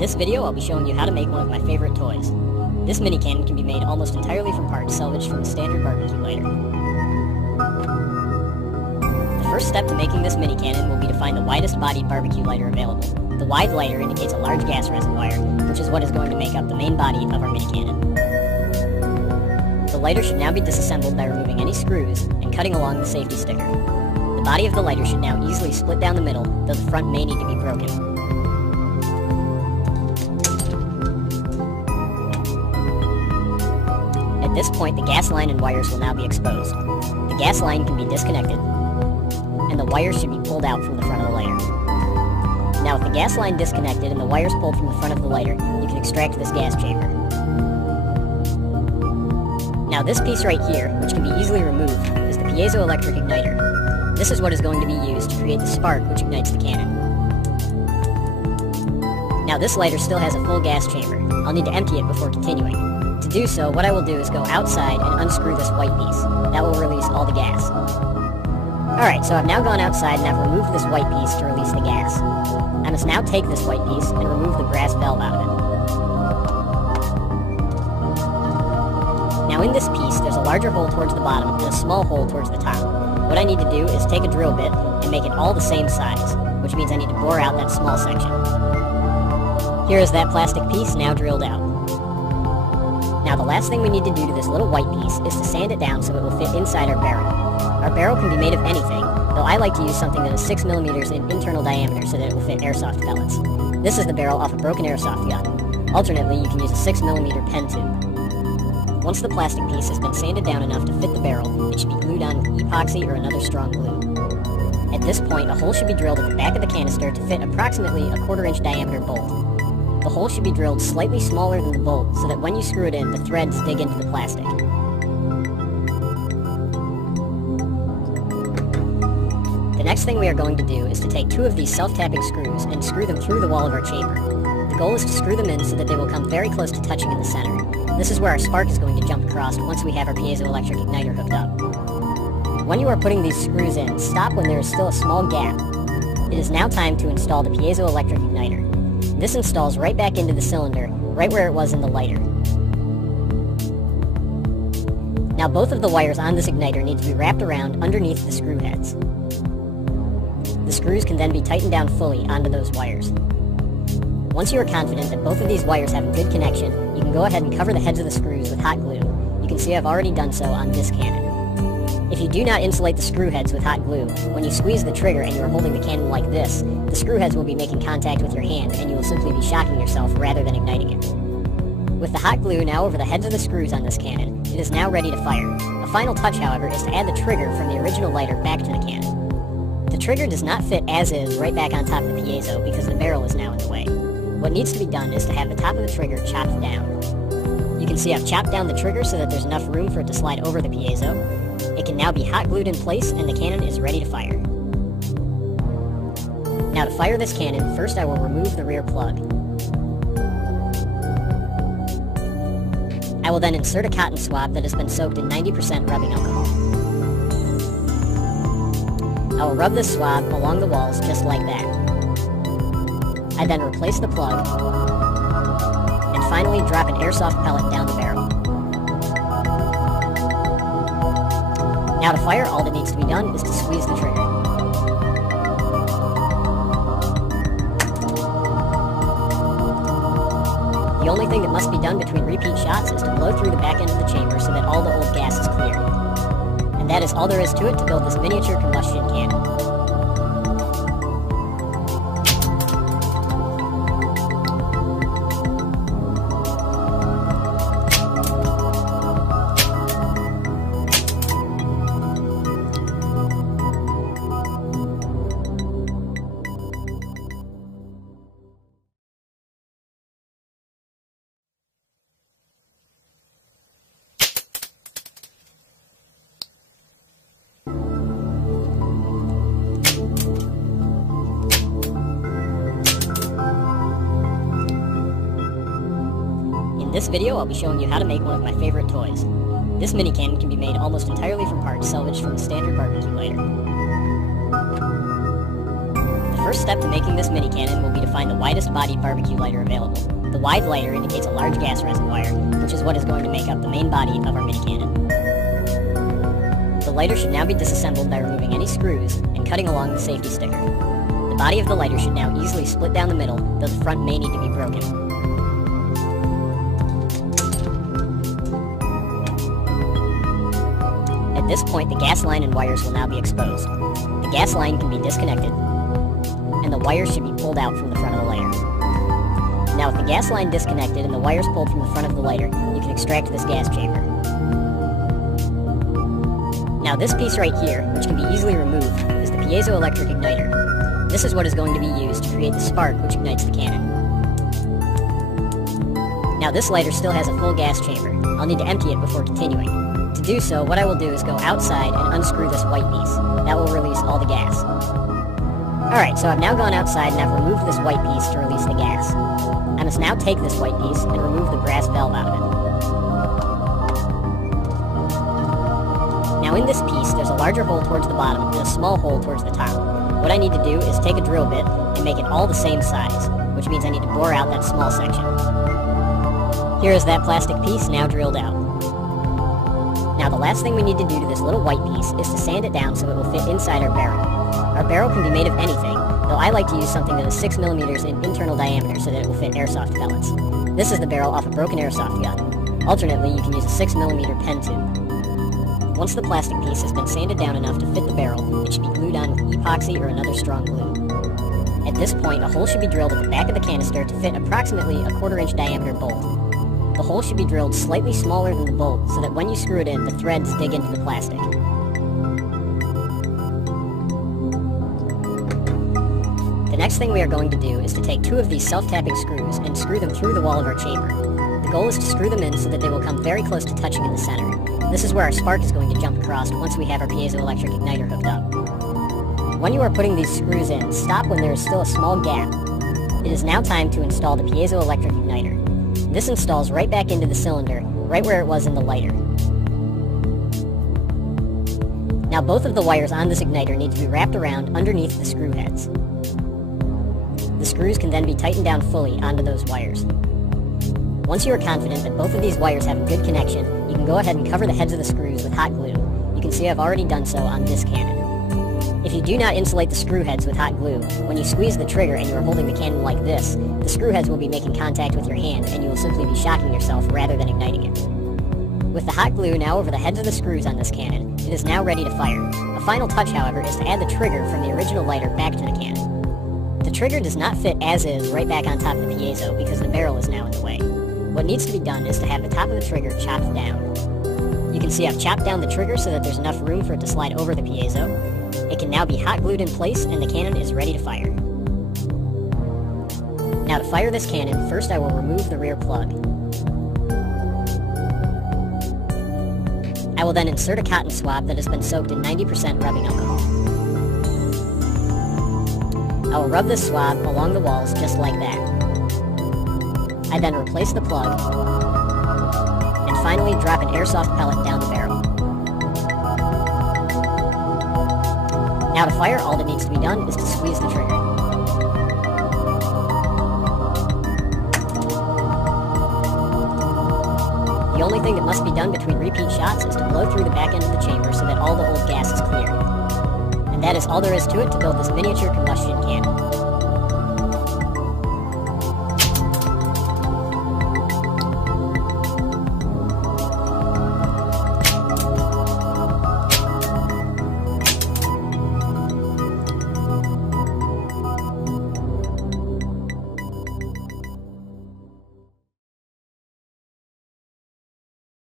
this video, I'll be showing you how to make one of my favorite toys. This mini cannon can be made almost entirely from parts salvaged from a standard barbecue lighter. The first step to making this mini cannon will be to find the widest bodied barbecue lighter available. The wide lighter indicates a large gas reservoir, which is what is going to make up the main body of our mini cannon. The lighter should now be disassembled by removing any screws and cutting along the safety sticker. The body of the lighter should now easily split down the middle, though the front may need to be broken. At this point, the gas line and wires will now be exposed. The gas line can be disconnected, and the wires should be pulled out from the front of the lighter. Now, with the gas line disconnected and the wires pulled from the front of the lighter, you can extract this gas chamber. Now, this piece right here, which can be easily removed, is the piezoelectric igniter. This is what is going to be used to create the spark which ignites the cannon. Now, this lighter still has a full gas chamber. I'll need to empty it before continuing. To do so, what I will do is go outside and unscrew this white piece. That will release all the gas. Alright, so I've now gone outside and I've removed this white piece to release the gas. I must now take this white piece and remove the brass valve out of it. Now in this piece, there's a larger hole towards the bottom and a small hole towards the top. What I need to do is take a drill bit and make it all the same size, which means I need to bore out that small section. Here is that plastic piece now drilled out. Now the last thing we need to do to this little white piece is to sand it down so it will fit inside our barrel. Our barrel can be made of anything, though I like to use something that is 6 millimeters in internal diameter so that it will fit airsoft pellets. This is the barrel off a broken airsoft gun. Alternately, you can use a 6 millimeter pen tube. Once the plastic piece has been sanded down enough to fit the barrel, it should be glued on with epoxy or another strong glue. At this point, a hole should be drilled at the back of the canister to fit approximately a 1/4 inch diameter bolt. The hole should be drilled slightly smaller than the bolt so that when you screw it in, the threads dig into the plastic. The next thing we are going to do is to take 2 of these self-tapping screws and screw them through the wall of our chamber. The goal is to screw them in so that they will come very close to touching in the center. This is where our spark is going to jump across once we have our piezoelectric igniter hooked up. When you are putting these screws in, stop when there is still a small gap. It is now time to install the piezoelectric igniter. This installs right back into the cylinder, right where it was in the lighter. Now both of the wires on this igniter need to be wrapped around underneath the screw heads. The screws can then be tightened down fully onto those wires. Once you are confident that both of these wires have a good connection, you can go ahead and cover the heads of the screws with hot glue. You can see I've already done so on this cannon. If you do not insulate the screw heads with hot glue, when you squeeze the trigger and you are holding the cannon like this, the screw heads will be making contact with your hand and you will simply be shocking yourself rather than igniting it. With the hot glue now over the heads of the screws on this cannon, it is now ready to fire. A final touch, however, is to add the trigger from the original lighter back to the cannon. The trigger does not fit as is right back on top of the piezo because the barrel is now in the way. What needs to be done is to have the top of the trigger chopped down. You can see I've chopped down the trigger so that there's enough room for it to slide over the piezo. It can now be hot glued in place and the cannon is ready to fire. Now to fire this cannon, first I will remove the rear plug. I will then insert a cotton swab that has been soaked in 90% rubbing alcohol. I will rub this swab along the walls just like that. I then replace the plug, and finally drop an airsoft pellet down the barrel. Now to fire, all that needs to be done is to squeeze the trigger. The only thing that must be done between repeat shots is to blow through the back end of the chamber so that all the old gas is cleared. And that is all there is to it to build this miniature combustion cannon. In this video, I'll be showing you how to make one of my favorite toys. This mini cannon can be made almost entirely from parts salvaged from a standard barbecue lighter. The first step to making this mini cannon will be to find the widest thinnest bodied barbecue lighter available. The wide lighter indicates a large gas reservoir, which is what is going to make up the main body of our mini cannon. The lighter should now be disassembled by removing any screws and cutting along the safety sticker. The body of the lighter should now easily split down the middle, though the front may need to be broken. At this point, the gas line and wires will now be exposed. The gas line can be disconnected, and the wires should be pulled out from the front of the lighter. Now, with the gas line disconnected and the wires pulled from the front of the lighter, you can extract this gas chamber. Now, this piece right here, which can be easily removed, is the piezoelectric igniter. This is what is going to be used to create the spark which ignites the cannon. Now, this lighter still has a full gas chamber. I'll need to empty it before continuing. To do so, what I will do is go outside and unscrew this white piece. That will release all the gas. Alright, so I've now gone outside and I've removed this white piece to release the gas. I must now take this white piece and remove the brass valve out of it. Now in this piece, there's a larger hole towards the bottom and a small hole towards the top. What I need to do is take a drill bit and make it all the same size, which means I need to bore out that small section. Here is that plastic piece now drilled out. Now the last thing we need to do to this little white piece is to sand it down so it will fit inside our barrel. Our barrel can be made of anything, though I like to use something that is 6 millimeters in internal diameter so that it will fit airsoft pellets. This is the barrel off a broken airsoft gun. Alternately, you can use a 6 millimeter pen tube. Once the plastic piece has been sanded down enough to fit the barrel, it should be glued on with epoxy or another strong glue. At this point, a hole should be drilled at the back of the canister to fit approximately a 1/4 inch diameter bolt. The hole should be drilled slightly smaller than the bolt so that when you screw it in, the threads dig into the plastic. The next thing we are going to do is to take 2 of these self-tapping screws and screw them through the wall of our chamber. The goal is to screw them in so that they will come very close to touching in the center. This is where our spark is going to jump across once we have our piezoelectric igniter hooked up. When you are putting these screws in, stop when there is still a small gap. It is now time to install the piezoelectric igniter. This installs right back into the cylinder, right where it was in the lighter. Now both of the wires on this igniter need to be wrapped around underneath the screw heads. The screws can then be tightened down fully onto those wires. Once you are confident that both of these wires have a good connection, you can go ahead and cover the heads of the screws with hot glue. You can see I've already done so on this cannon. If you do not insulate the screw heads with hot glue, when you squeeze the trigger and you are holding the cannon like this, the screw heads will be making contact with your hand and you will simply be shocking yourself rather than igniting it. With the hot glue now over the heads of the screws on this cannon, it is now ready to fire. A final touch, however, is to add the trigger from the original lighter back to the cannon. The trigger does not fit as is right back on top of the piezo because the barrel is now in the way. What needs to be done is to have the top of the trigger chopped down. You can see I've chopped down the trigger so that there's enough room for it to slide over the piezo. It can now be hot glued in place and the cannon is ready to fire. Now to fire this cannon, first I will remove the rear plug. I will then insert a cotton swab that has been soaked in 90% rubbing alcohol. I will rub this swab along the walls just like that. I then replace the plug, and finally drop an airsoft pellet down the barrel. Now to fire, all that needs to be done is to squeeze the trigger. The only thing that must be done between repeat shots is to blow through the back end of the chamber so that all the old gas is clear. And that is all there is to it to build this miniature combustion cannon.